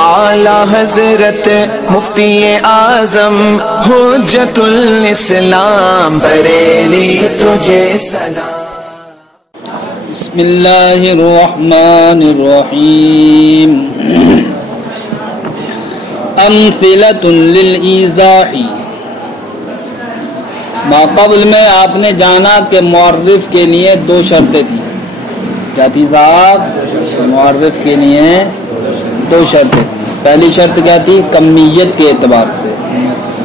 اعلی حضرت مفتی اعظم حجت الاسلام بریلی تجھے سلام۔ بسم اللہ الرحمن الرحیم۔ امثلۃ للایضاح۔ ما قبل میں آپ نے جانا کہ معرف کے لیے دو شرطیں تھیں۔ کیا تھی صاحب؟ معرف کے لیے دو شرطیں تھیں۔ پہلی شرط کیا تھی؟ کمیت کے اعتبار سے۔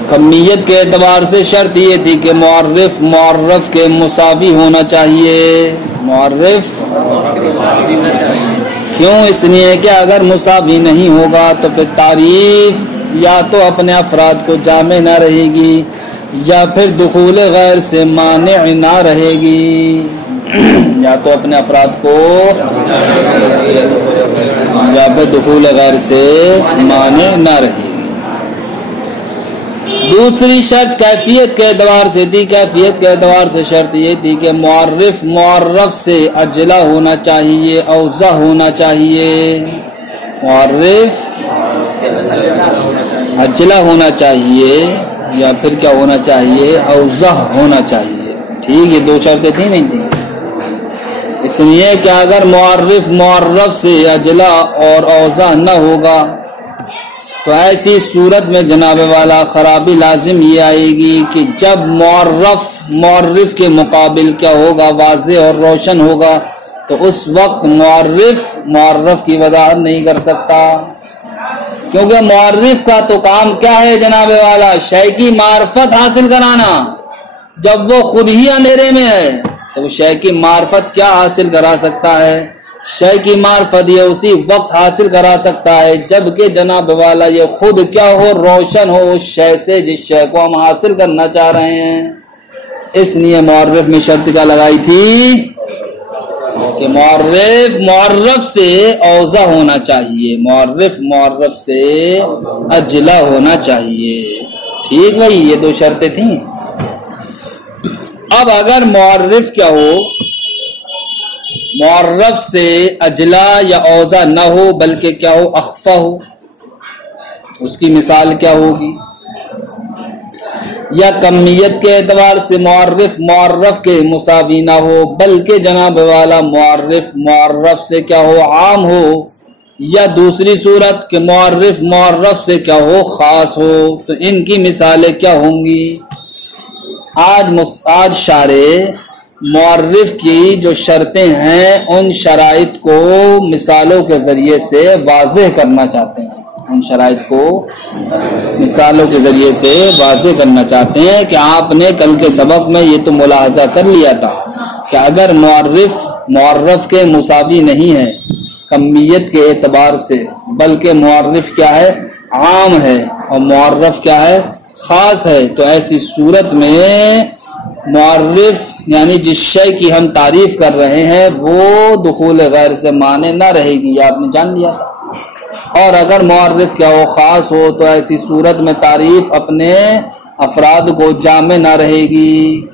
کمیت کے اعتبار سے شرط یہ تھی کہ معرف معرف کے مساوی ہونا چاہیے۔ معرف کیوں؟ اس لیے کہ اگر مساوی نہیں ہوگا تو پھر تعریف یا تو اپنے افراد کو جامع نہ رہے گی یا پھر دخول غیر سے مانع نہ رہے گی، یا تو اپنے افراد کو یا پھر دخول غیر سے مانع نہ رہے گی۔ دوسری شرط کیفیت کے اعتبار سے تھی۔ کیفیت کے اعتبار سے شرط یہ تھی کہ معرف معرف سے اجلا ہونا چاہیے، اوضح ہونا چاہیے۔ معرف اجلا ہونا چاہیے یا پھر کیا ہونا چاہیے؟ اوضح ہونا چاہیے۔ ٹھیک، یہ دو شرطیں تھیں نہیں تھیں؟ اس لیے کہ اگر معرف معرف سے اجلا اور اوضح نہ ہوگا تو ایسی صورت میں جناب والا خرابی لازم یہ آئے گی کہ جب معرف معرف کے مقابل کیا ہوگا؟ واضح اور روشن ہوگا، تو اس وقت معرف معرف کی وضاحت نہیں کر سکتا، کیونکہ معرف کا تو کام کیا ہے جناب والا؟ شے کی معرفت حاصل کرانا۔ جب وہ خود ہی اندھیرے میں ہے تو وہ شے کی معرفت کیا حاصل کرا سکتا ہے؟ شے کی معرفت یہ اسی وقت حاصل کرا سکتا ہے جبکہ جناب والا یہ خود کیا ہو؟ روشن ہو اس شے سے جس شے کو ہم حاصل کرنا چاہ رہے ہیں۔ اس لیے معرف میں شرط کیا لگائی تھی کہ معرف معرف سے اوضح ہونا چاہیے، معرف معرف سے اجلا ہونا چاہیے۔ ٹھیک بھائی، یہ دو شرطیں تھیں۔ اب اگر معرف کیا ہو؟ معرف سے اجلا یا اوضح نہ ہو بلکہ کیا ہو؟ اخفا ہو، اس کی مثال کیا ہوگی؟ یا کمیت کے اعتبار سے معرف معرف کے مساوی نہ ہو بلکہ جناب والا معرف معرف سے کیا ہو؟ عام ہو، یا دوسری صورت کہ معرف معرف سے کیا ہو؟ خاص ہو۔ تو ان کی مثالیں کیا ہوں گی؟ آج شارح معرف کی جو شرطیں ہیں ان شرائط کو مثالوں کے ذریعے سے واضح کرنا چاہتے ہیں۔ ان شرائط کو مثالوں کے ذریعے سے واضح کرنا چاہتے ہیں کہ آپ نے کل کے سبق میں یہ تو ملاحظہ کر لیا تھا کہ اگر معرف معرف کے مساوی نہیں ہے کمیت کے اعتبار سے بلکہ معرف کیا ہے؟ عام ہے، اور معرف کیا ہے؟ خاص ہے، تو ایسی صورت میں معرف یعنی جس شے کی ہم تعریف کر رہے ہیں وہ دخول غیر سے مانع نہ رہے گی، یہ آپ نے جان لیا تھا۔ اور اگر معرف کیا ہو؟ خاص ہو، تو ایسی صورت میں تعریف اپنے افراد کو جامع نہ رہے گی۔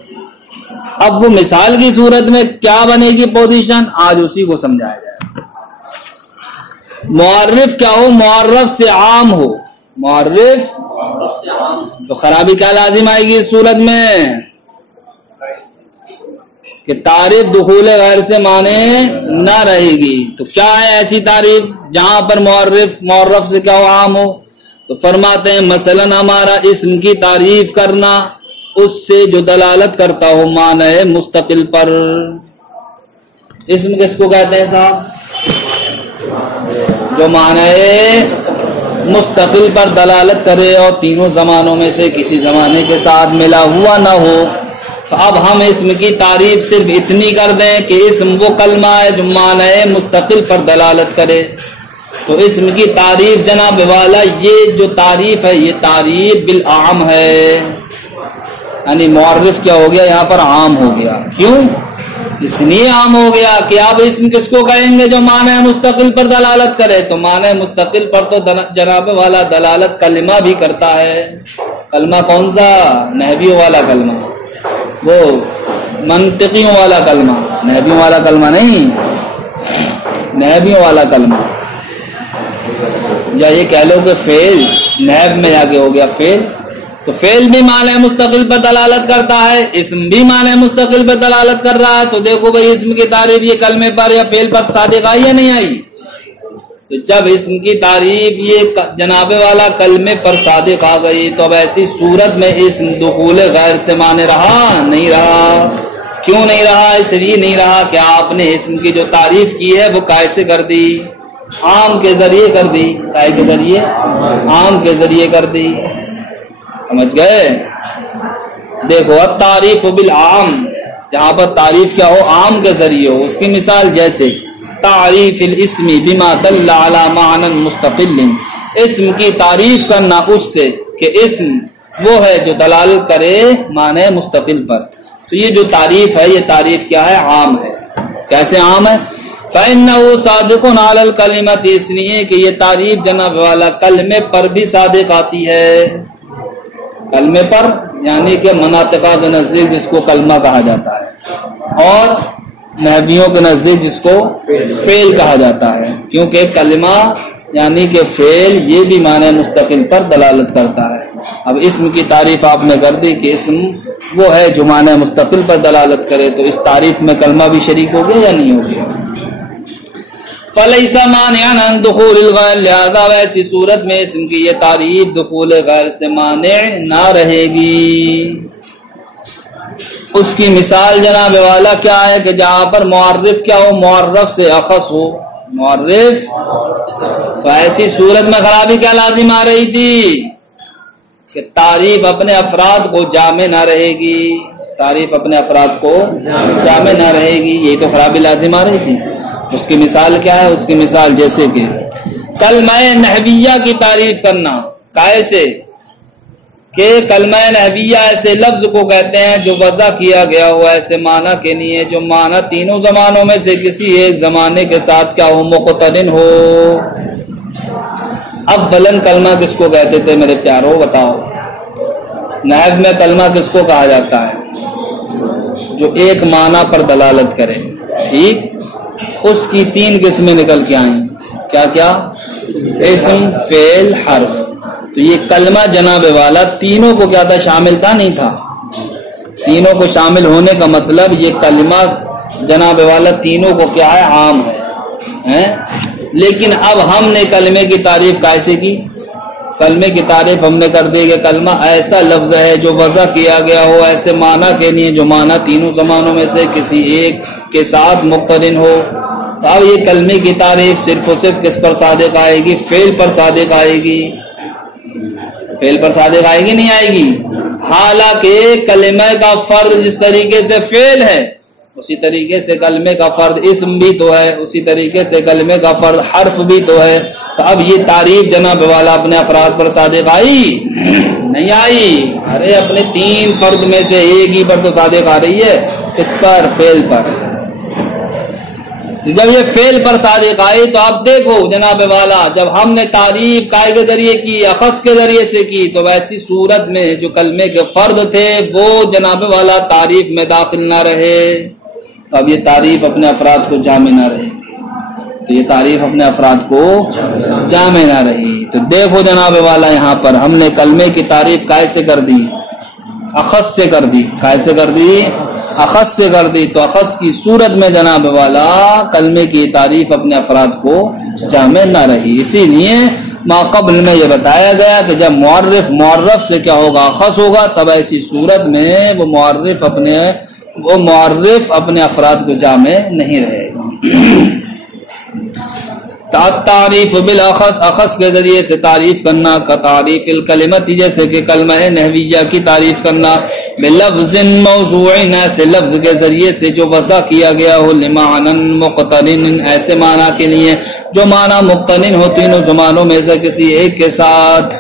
اب وہ مثال کی صورت میں کیا بنے گی پوزیشن؟ آج اسی کو سمجھایا جائے۔ معرف کیا ہو؟ معرف سے عام ہو۔ معرف تو خرابی کیا لازم آئے گی اس صورت میں کہ تعریف دخول غیر سے مانے نہ رہے گی۔ تو کیا ہے ایسی تعریف جہاں پر معرف معرف سے کیا ہو؟ عام ہو؟ تو فرماتے ہیں مثلا ہمارا اسم کی تعریف کرنا اس سے جو دلالت کرتا ہو معنی مستقل پر۔ اسم کس کو کہتے ہیں صاحب؟ جو معنی مستقل پر دلالت کرے اور تینوں زمانوں میں سے کسی زمانے کے ساتھ ملا ہوا نہ ہو۔ تو اب ہم اسم کی تعریف صرف اتنی کر دیں کہ اسم وہ کلمہ ہے جو معنی مستقل پر دلالت کرے، تو اسم کی تعریف جناب والا یہ جو تعریف ہے یہ تعریف بالعام ہے، یعنی معرف کیا ہو گیا یہاں پر؟ عام ہو گیا۔ کیوں؟ اس لیے عام ہو گیا کہ آپ اسم کس کو کہیں گے؟ جو معنی مستقل پر دلالت کرے، تو معنی مستقل پر تو جناب والا دلالت کلمہ بھی کرتا ہے۔ کلمہ کون سا؟ نحویوں والا کلمہ، وہ منطقیوں والا کلمہ، نحویوں والا کلمہ نہیں، نحویوں والا کلمہ۔ یا یہ کہہ لو کہ فعل نائب میں آگے ہو گیا فعل، تو فعل بھی معنی مستقل پر دلالت کرتا ہے، اسم بھی معنی مستقل پر دلالت کر رہا ہے، تو دیکھو بھائی اسم کی تعریف یہ کلمے پر یا فعل پر صادق آئی یا نہیں آئی؟ تو جب اسم کی تعریف یہ جناب والا کلمے پر صادق آ گئی تو اب ایسی صورت میں اسم دخول غیر سے معنی رہا نہیں رہا؟ کیوں نہیں رہا؟ اس لیے نہیں رہا کہ آپ نے اسم کی جو تعریف کی ہے وہ کیسے کر دی؟ عام کے ذریعے کر دی۔ کائے کے ذریعے؟ عام کے ذریعے کر دی۔ سمجھ گئے؟ دیکھو التعریف بالعام، جہاں پر تعریف کیا ہو؟ عام کے ذریعے ہو۔ اس کی مثال جیسے تعریف الاسم بما دل علی معنی مستقل، اسم کی تعریف کرنا اس سے کہ اسم وہ ہے جو دلالت کرے معنی مستقل پر۔ تو یہ جو تعریف ہے یہ تعریف کیا ہے؟ عام ہے۔ کیسے عام ہے؟ فإنه صادق علی الکلمۃ، اس لیے کہ یہ تعریف جناب والا کلمے پر بھی صادق آتی ہے۔ کلمے پر یعنی کہ مناطقہ کے نزدیک جس کو کلمہ کہا جاتا ہے، اور نحویوں کے نزدیک جس کو فعل کہا جاتا ہے، کیونکہ کلمہ یعنی کہ فعل یہ بھی معنی مستقل پر دلالت کرتا ہے۔ اب اسم کی تعریف آپ نے کر دی کہ اسم وہ ہے جو معنی مستقل پر دلالت کرے، تو اس تعریف میں کلمہ بھی شریک ہو گیا یا نہیں ہو گیا؟ فَلَيْسَ مَانِعًا عَنْ دُخُولِ الْغَيْرِ، لہذا ویسی صورت میں اسم کی یہ تعریف دخول غیر سے مانع نہ رہے گی۔ اس کی مثال جناب والا کیا ہے کہ جہاں پر معرف کیا ہو؟ معرف سے اخص ہو، معرف، تو ایسی صورت میں خرابی کیا لازم آ رہی تھی کہ تعریف اپنے افراد کو جامع نہ رہے گی، تعریف اپنے افراد کو جامع نہ رہے گی، یہی تو خرابی لازم آ رہی تھی۔ اس کی مثال کیا ہے؟ اس کی مثال جیسے کہ کلمہ نحویہ کی تعریف کرنا، کیسے کہ کلمہ نحویہ ایسے لفظ کو کہتے ہیں جو وضع کیا گیا ہو ایسے معنی کے لیے جو معنی تینوں زمانوں میں سے کسی ایک زمانے کے ساتھ کیا ہو؟ مقترن ہو۔ اب بلن کلمہ کس کو کہتے تھے میرے پیارو؟ بتاؤ۔ نحو میں کلمہ کس کو کہا جاتا ہے؟ جو ایک معنی پر دلالت کرے، ٹھیک؟ اس کی تین قسمیں نکل کے آئیں، کیا کیا؟ اسم، فعل، حرف۔ تو یہ کلمہ جناب والا تینوں کو کیا تھا؟ شامل تھا نہیں تھا؟ تینوں کو شامل ہونے کا مطلب یہ کلمہ جناب والا تینوں کو کیا ہے؟ عام ہے۔ لیکن اب ہم نے کلمے کی تعریف کیسے کی؟ کلمے کی تعریف ہم نے کر دی کہ کلمہ ایسا لفظ ہے جو وضع کیا گیا ہو ایسے معنی کے لیے جو معنی تینوں زمانوں میں سے کسی ایک کے ساتھ مقترن ہو۔ تو اب یہ کلمے کی تعریف صرف و صرف کس پر صادق آئے گی؟ فعل پر صادق آئے گی۔ فعل پر صادق آئے گی نہیں آئے گی؟ حالانکہ کلمہ کا فرد جس طریقے سے فعل ہے اسی طریقے سے کلمے کا فرد اسم بھی تو ہے، اسی طریقے سے کلمے کا فرد حرف بھی تو ہے۔ تو اب یہ تعریف جناب والا اپنے افراد پر صادق آئی نہیں آئی؟ ارے اپنے تین فرد میں سے ایک ہی پر تو صادق آ رہی ہے، اس پر؟ فعل پر۔ جب یہ فعل پر صادق آئی تو اب دیکھو جناب والا جب ہم نے تعریف کائے کے ذریعے کی، اخص کے ذریعے سے کی، تو ویسی صورت میں جو کلمے کے فرد تھے وہ جناب والا تعریف میں داخل نہ رہے، تو اب یہ تعریف اپنے افراد کو جامع نہ رہی، تو یہ تعریف اپنے افراد کو جامع نہ رہی۔ تو دیکھو جناب والا یہاں پر ہم نے کلمے کی تعریف کیسے کر دی؟ اخص سے کر دی۔ کیسے کر دی؟ اخص سے کر دی۔ تو اخص کی صورت میں جناب والا کلمے کی تعریف اپنے افراد کو جامع نہ رہی۔ اسی لیے ما قبل میں یہ بتایا گیا کہ جب معرف سے کیا ہوگا؟ اخص ہوگا، تب ایسی صورت میں وہ معرف اپنے افراد کو جامع نہیں رہے گا۔ تعریف بالاخص، اخص کے ذریعے سے تعریف کرنا، کا تعریف الکلمت، جیسے کہ کلمہ نحویہ کی تعریف کرنا، بلفظ موضوع، ایسے لفظ کے ذریعے سے جو وضع کیا گیا ہو، لمعنى مقترن، ایسے معنی کے لیے جو معنی مقترن ہو تینوں زمانوں میں سے کسی ایک کے ساتھ۔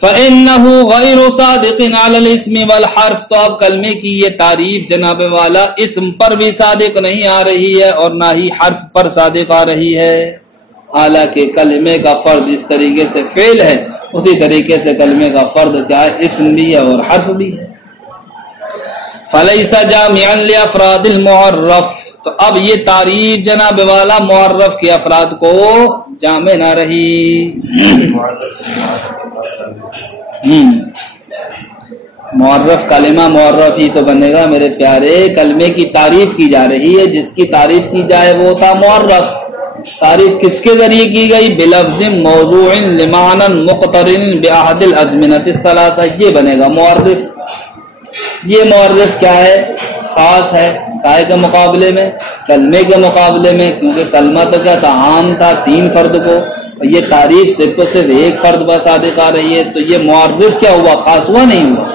فَإِنَّهُ غَيْرُ صَادِقٍ عَلَى الْإِسْمِ وَالْحَرْفِ، تو اب کلمے کی یہ تعریف جناب والا اسم پر بھی صادق نہیں آ رہی ہے اور نہ ہی حرف پر صادق آ رہی ہے، حالانکہ کلمے کا فرد اس طریقے سے فعل ہے اسی طریقے سے کلمے کا فرد کیا ہے؟ اسم بھی ہے اور حرف بھی ہے۔ فَلَيْسَ جَامِعًا لِأَفْرَادِ الْمُعَرَّفِ، تو اب یہ تعریف جناب والا معرف کے افراد کو جامع نہ رہی۔ معرف کلمہ معرف ہی تو بنے گا میرے پیارے، کلمے کی تعریف کی جا رہی ہے، جس کی تعریف کی جائے وہ تھا معرف۔ تعریف کس کے ذریعے کی گئی؟ بلفظ موضوع لمعنى مقترن باحد الازمنة الثلاثہ، یہ بنے گا معرف۔ یہ معرف کیا ہے؟ خاص ہے، کائے کے مقابلے میں؟ کلمے کے مقابلے میں، کیونکہ کلمہ تو کیا تھا؟ عام تھا تین فرد کو، اور یہ تعریف صرف اور صرف ایک فرد پر صادق آ رہی ہے، تو یہ معرف کیا ہوا؟ خاص ہوا نہیں ہوا۔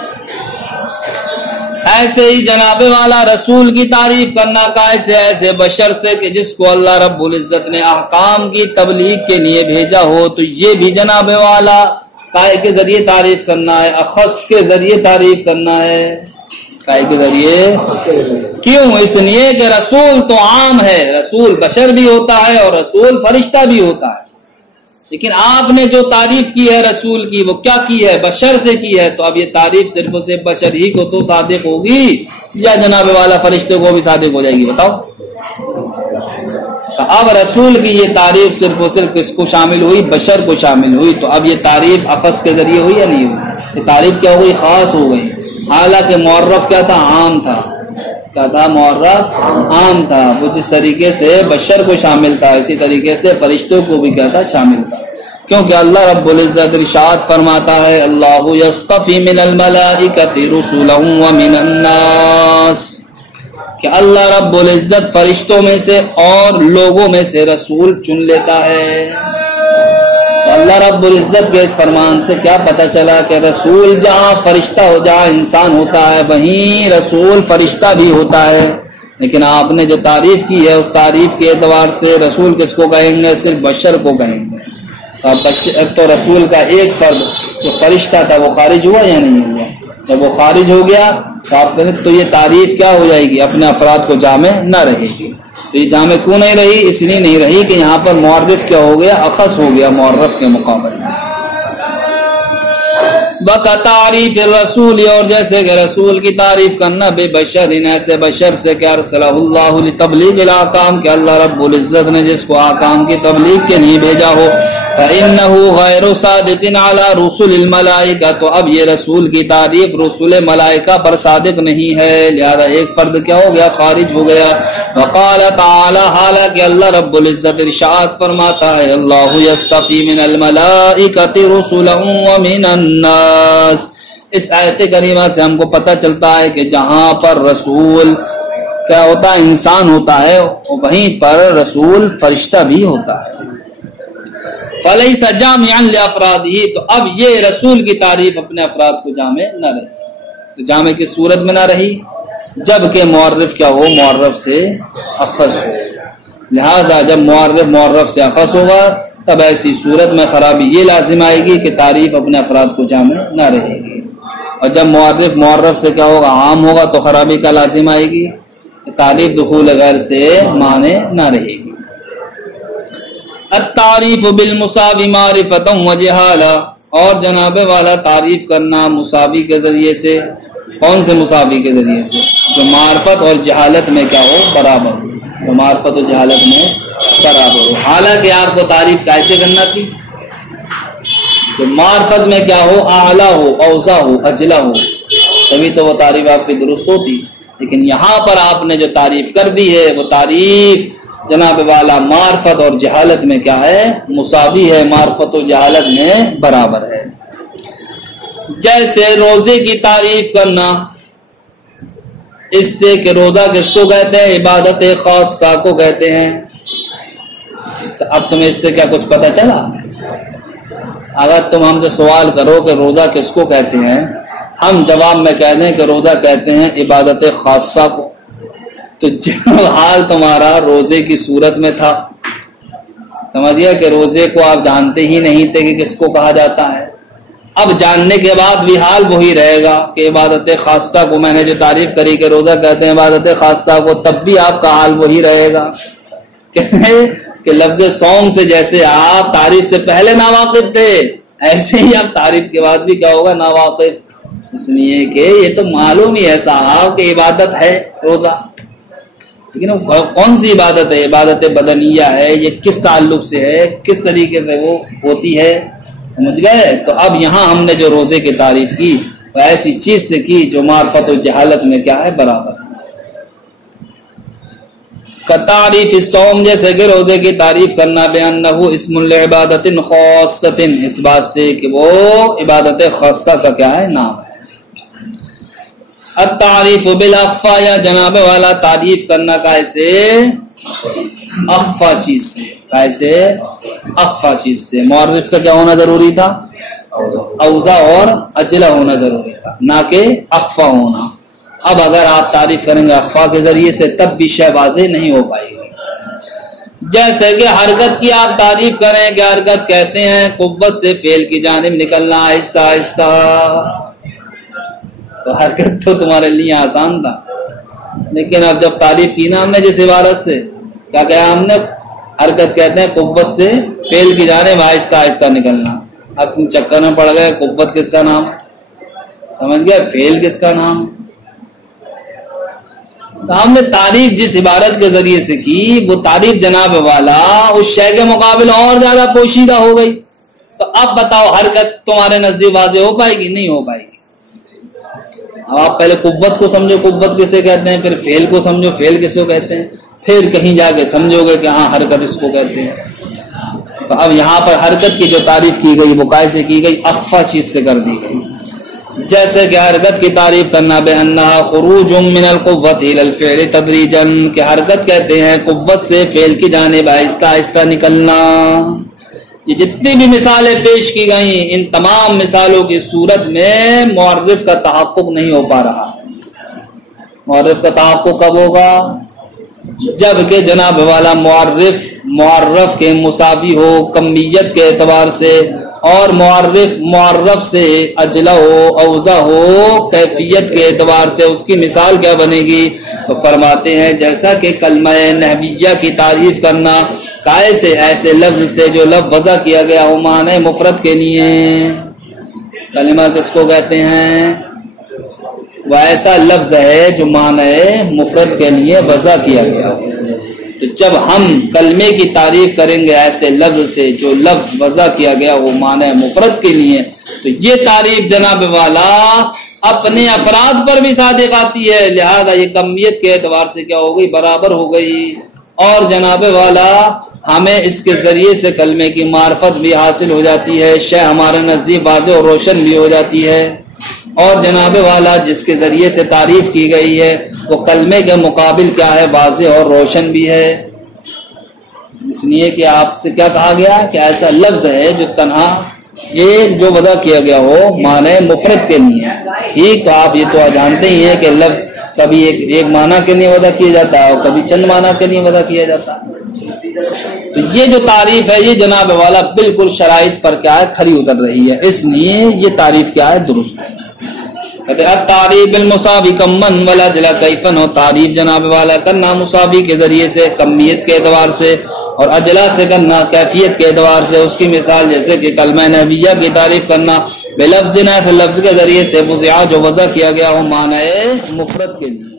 ایسے ہی جناب والا رسول کی تعریف کرنا کیسے؟ ایسے بشر سے کہ جس کو اللہ رب العزت نے احکام کی تبلیغ کے لیے بھیجا ہو، تو یہ بھی جناب والا کائے کے ذریعے تعریف کرنا ہے، اخص کے ذریعے تعریف کرنا ہے۔ کائے کے ذریعے؟ کیوں؟ اس لیے کہ رسول تو عام ہے، رسول بشر بھی ہوتا ہے اور رسول فرشتہ بھی ہوتا ہے، لیکن آپ نے جو تعریف کی ہے رسول کی وہ کیا کی ہے؟ بشر سے کی ہے، تو اب یہ تعریف صرف اور صرف بشر ہی کو تو صادق ہوگی یا جناب والا فرشتے کو بھی صادق ہو جائے گی؟ بتاؤ۔ تو اب رسول کی یہ تعریف صرف اور صرف کس کو شامل ہوئی؟ بشر کو شامل ہوئی، تو اب یہ تعریف اخص کے ذریعے ہوئی یا نہیں ہوئی؟ یہ تعریف کیا ہو گئی؟ خاص ہو گئی، حالانکہ معرف کیا تھا؟ عام تھا۔ کیا تھا؟ معرف عام تھا، وہ جس طریقے سے بشر کو شامل تھا اسی طریقے سے فرشتوں کو بھی کیا تھا؟ شامل تھا، کیونکہ اللہ رب العزت ارشاد فرماتا ہے اللہ یصطفی من الملائکۃ رسلا ومن الناس، کہ اللہ رب العزت فرشتوں میں سے اور لوگوں میں سے رسول چن لیتا ہے۔ تو اللہ رب العزت کے اس فرمان سے کیا پتہ چلا کہ رسول جہاں فرشتہ ہو، جہاں انسان ہوتا ہے وہیں رسول فرشتہ بھی ہوتا ہے۔ لیکن آپ نے جو تعریف کی ہے اس تعریف کے اعتبار سے رسول کس کو کہیں گے؟ صرف بشر کو کہیں گے۔ تو رسول کا ایک فرد جو فرشتہ تھا وہ خارج ہوا یا نہیں ہوا؟ جب وہ خارج ہو گیا تو یہ تعریف کیا ہو جائے گی؟ اپنے افراد کو جامع نہ رہے گی۔ تو یہ جامع کیوں نہیں رہی؟ اس لیے نہیں رہی کہ یہاں پر معرف کیا ہو گیا؟ اخص ہو گیا معرف کے مقابلے میں۔ بقا تعریف الرسول، اور جیسے کہ رسول کی تعریف کرنا بے بشر، ان ایسے بشر سے کہ ارسلہ اللہ لتبلیغ الاحکام، کہ اللہ رب العزت نے جس کو احکام کی تبلیغ کے لیے بھیجا ہو، فإنه غیر صادق علی رسل الملائکہ، تو اب یہ رسول کی تعریف رسول ملائکہ پر صادق نہیں ہے، لہذا ایک فرد کیا ہو گیا؟ خارج ہو گیا۔ وقال تعالی، حالانکہ اللہ رب العزت ارشاد فرماتا ہے اللہ یصطفی من الملائکۃ رسلا ومن الناس، اس آیت کریمہ سے ہم کو پتہ چلتا ہے کہ جہاں پر رسول کیا ہوتا ہے؟ انسان ہوتا ہے، وہیں پر رسول فرشتہ بھی ہوتا ہے۔ فَلَيْسَ جَامِعًا لِأَفْرَادِهِ، تو اب یہ رسول کی تعریف اپنے افراد کو جامع نہ رہی۔ تو جامع کی صورت میں نہ رہی جبکہ معرف کیا ہو؟ معرف سے اخص ہو، لہذا جب معرف سے اخص ہوگا تب ایسی صورت میں خرابی یہ لازم آئے گی کہ تعریف اپنے افراد کو جامع نہ رہے گی، اور جب معرف سے کیا ہوگا؟ عام ہوگا، تو خرابی کا لازم آئے گی کہ تعریف دخول غیر سے معنی نہ رہے گی۔ التعریف بالمساوی معرفۃ وجہالہ، اور جناب والا تعریف کرنا مساوی کے ذریعے سے۔ کون سے مساوی کے ذریعے سے؟ جو معرفت اور جہالت میں کیا ہو؟ برابر ہو، جو معرفت اور جہالت میں برابر ہو۔ حالانکہ آپ کو تعریف کیسے کرنا تھی؟ جو معرفت میں کیا ہو؟ اعلیٰ ہو، اوسع ہو، اجلا ہو، تبھی تو وہ تعریف آپ کی درست ہوتی۔ لیکن یہاں پر آپ نے جو تعریف کر دی ہے وہ تعریف جناب والا معرفت اور جہالت میں کیا ہے؟ مساوی ہے، معرفت و جہالت میں برابر ہے۔ جیسے روزے کی تعریف کرنا، اس سے کہ روزہ کس کو کہتے ہیں؟ عبادت خاصہ کو کہتے ہیں۔ تو اب تمہیں اس سے کیا کچھ پتہ چلا؟ اگر تم ہم سے سوال کرو کہ روزہ کس کو کہتے ہیں، ہم جواب میں کہہ دیں کہ روزہ کہتے ہیں عبادت خاصہ کو، تو جو حال تمہارا روزے کی صورت میں تھا، سمجھئے کہ روزے کو آپ جانتے ہی نہیں تھے کہ کس کو کہا جاتا ہے، اب جاننے کے بعد بھی حال وہی رہے گا کہ عبادت خاصہ کو میں نے جو تعریف کری کہ روزہ کہتے ہیں عبادت خاصہ کو، تب بھی آپ کا حال وہی رہے گا کہ لفظ صوم سے جیسے آپ تعریف سے پہلے ناواقف تھے، ایسے ہی آپ تعریف کے بعد بھی کیا ہوگا؟ ناواقف، اس لیے کہ یہ تو معلوم ہی ہے صاحب کہ عبادت ہے روزہ، لیکن وہ کون سی عبادت ہے؟ عبادت بدنیہ ہے، یہ کس تعلق سے ہے، کس طریقے سے وہ ہوتی ہے، سمجھ گئے؟ تو اب یہاں ہم نے جو روزے کی تعریف کی وہ ایسی چیز سے کی جو معرفت و جہالت میں کیا ہے؟ برابر ہے۔ تعریف الصوم، جیسے کہ روزے کی تعریف کرنا، بأنہ اسم لعبادت خاصۃ، اس بات سے کہ وہ عبادت خاصہ کا کیا ہے؟ نام ہے۔ التعریف بالاخفا، یا جناب والا تعریف کرنا کیسے؟ اخفا چیز سے، کیسے؟ اخفا چیز سے۔ معرف کا کیا ہونا ضروری تھا؟ اوضح اور اجلا ہونا ضروری تھا، نہ کہ اخفا ہونا۔ اب اگر آپ تعریف کریں گے اخفا کے ذریعے سے تب بھی شے واضح نہیں ہو پائے گی۔ جیسے کہ حرکت کی آپ تعریف کریں کہ حرکت کہتے ہیں قوت سے فعل کی جانب نکلنا آہستہ آہستہ، تو حرکت تو تمہارے لیے آسان تھا، لیکن اب جب تعریف کی نا ہم نے جس عبارت سے، کیا کہا ہم نے؟ حرکت کہتے ہیں قوت سے فعل کی جانب آہستہ آہستہ نکلنا۔ اب تم چکر میں پڑ گئے، قوت کس کا نام؟ سمجھ گئے؟ فعل کس کا نام؟ تو ہم نے تعریف جس عبارت کے ذریعے سے کی وہ تعریف جناب والا اس شے کے مقابل اور زیادہ پوشیدہ ہو گئی۔ تو اب بتاؤ حرکت تمہارے نزدیک واضح ہو پائے گی؟ نہیں ہو پائے گی۔ اب آپ پہلے قوت کو سمجھو، قوت کسے کہتے ہیں، پھر فعل کو سمجھو، فعل کسے کہتے ہیں، پھر کہیں جا کے سمجھو گے کہ ہاں حرکت اس کو کہتے ہیں۔ تو اب یہاں پر حرکت کی جو تعریف کی گئی وہ کیسے کی گئی؟ اخفا چیز سے کر دی گئی۔ جیسے کہ حرکت کی تعریف کرنا بأنہا خروج من القوت الى الفعل تدریجا، کہ حرکت کہتے ہیں قوت سے فعل کی جانب آہستہ آہستہ نکلنا۔ یہ جتنی بھی مثالیں پیش کی گئیں ان تمام مثالوں کی صورت میں معرف کا تحقق نہیں ہو پا رہا ہے۔ معرف کا تحقق کب ہوگا؟ جبکہ جناب والا معرف کے مساوی ہو کمیت کے اعتبار سے، اور معرف سے اجلا ہو، اوضح ہو کیفیت کے اعتبار سے۔ اس کی مثال کیا بنے گی؟ تو فرماتے ہیں جیسا کہ کلمہ نحویہ کی تعریف کرنا کیسے؟ ایسے لفظ سے جو لفظ وضع کیا گیا ہو معنی مفرد کے لیے۔ کلمہ کس کو کہتے ہیں؟ وہ ایسا لفظ ہے جو معنی مفرد کے لیے وضع کیا گیا ہو۔ تو جب ہم کلمے کی تعریف کریں گے ایسے لفظ سے جو لفظ وضع کیا گیا وہ معنی مفرد کے لیے، تو یہ تعریف جناب والا اپنے افراد پر بھی صادق آتی ہے، لہذا یہ کمیت کے اعتبار سے کیا ہو گئی؟ برابر ہو گئی۔ اور جناب والا ہمیں اس کے ذریعے سے کلمے کی معرفت بھی حاصل ہو جاتی ہے، شے ہمارے نزدیک واضح اور روشن بھی ہو جاتی ہے۔ اور جناب والا جس کے ذریعے سے تعریف کی گئی ہے وہ کلمے کے مقابل کیا ہے؟ واضح اور روشن بھی ہے۔ اس لیے کہ آپ سے کیا کہا گیا کہ ایسا لفظ ہے جو تنہا ایک جو وضع کیا گیا ہو معنی مفرد کے لیے۔ ٹھیک، تو آپ یہ تو جانتے ہی ہیں کہ لفظ کبھی ایک معنی کے لیے وضع کیا جاتا ہے اور کبھی چند معنی کے لیے وضع کیا جاتا ہے۔ تو یہ جو تعریف ہے یہ جناب والا بالکل شرائط پر کیا ہے؟ کھری اتر رہی ہے، اس لیے یہ تعریف کیا ہے؟ درست ہے۔ تعریف بالمساوی کمن ولا جلا کیفن، ہو تعریف جناب والا کرنا مساوی کے ذریعے سے کمیت کے اعتبار سے، اور اجلا سے کرنا کیفیت کے اعتبار سے۔ اس کی مثال جیسے کہ کلمہ نحویہ کی تعریف کرنا بلفظ لفظ کے ذریعے سے وضع جو وضع کیا گیا ہو معنی مفرد کے لیے۔